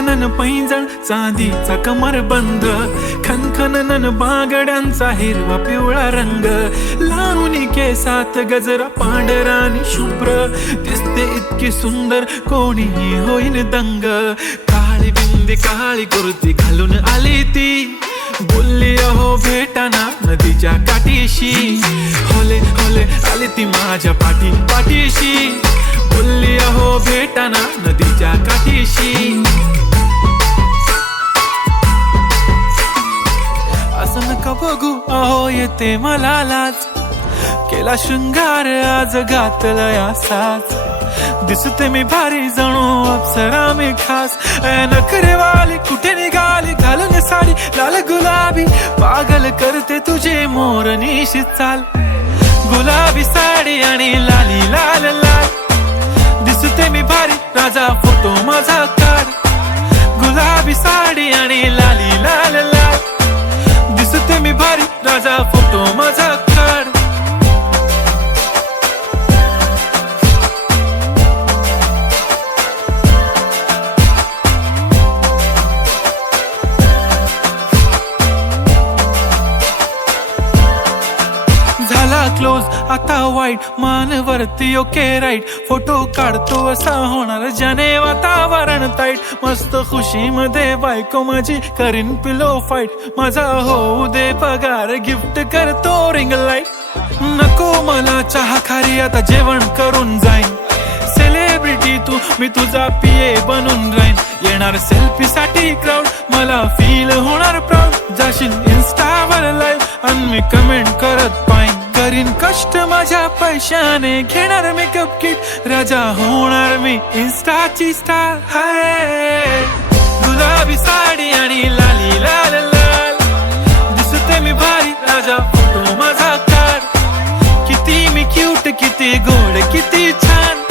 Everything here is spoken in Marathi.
नन पैंजण चांदीचा कमरबंद, खनखनन बांगड्यांचा हिरवा पिवळा रंग, लावणी केसात गजरा पांढरा आणि शुभ्र, दिसते इतकी सुंदर कोणीही होईन दंग. काळी बिंदी काळी कुर्ती घालून आली ती, बोलली अहो भेटाना नदीच्या काठीशी, होले होले आली ती माझ्या पाठीशी, बोलली अहो भेटाना नदीच्या काठीशी. असं नका बघू अहो येते मला लाज, केला शृंगार आज घातला असाच, दिसते मी भारी जणू अप्सरा मी खास. नखरेवाली कुठे निघाली घालून साडी लाल गुलाबी, पागल करते तुझे मोरनीशी चाल, गुलाबी साडी आणि लाली लाल लाल, दिसते मी भारी राजा फोटो माझा काढ, गुलाबी साडी आणि लाली लाल लाल, दिसते मी भारी राजा फोटो माझा काढ. झाला क्लोज आता वाईट मानवरती ओके राईट, फोटो काढतो असा होणार ज्याने वातावरण ताईट, मस्त खुशी मध्ये बायको माझी करीन पिलो फाईट, माझा होऊ दे पगार गिफ्ट करतो रिंग लाईट. नको मला चहा खारी आता जेवण करून जाईन, सेलिब्रिटी तू मी तुझा पिये बनून राहीन, येणार सेल्फी साठी क्राऊड मला फील होणार प्राऊड, जाशील इन्स्टावर लाईव्ह आणि मी कमेंट करत पाईन, करीन कष्ट माझ्या पैशाने घेणार मेकअप किट, राजा होणार मी इन्स्टाची स्टार. हाय गुलाबी साडी आणि लाली लाल लाल, दिसते मी भारी राजा फोटो माझा काढ, किती मी क्यूट किती गोड किती छान,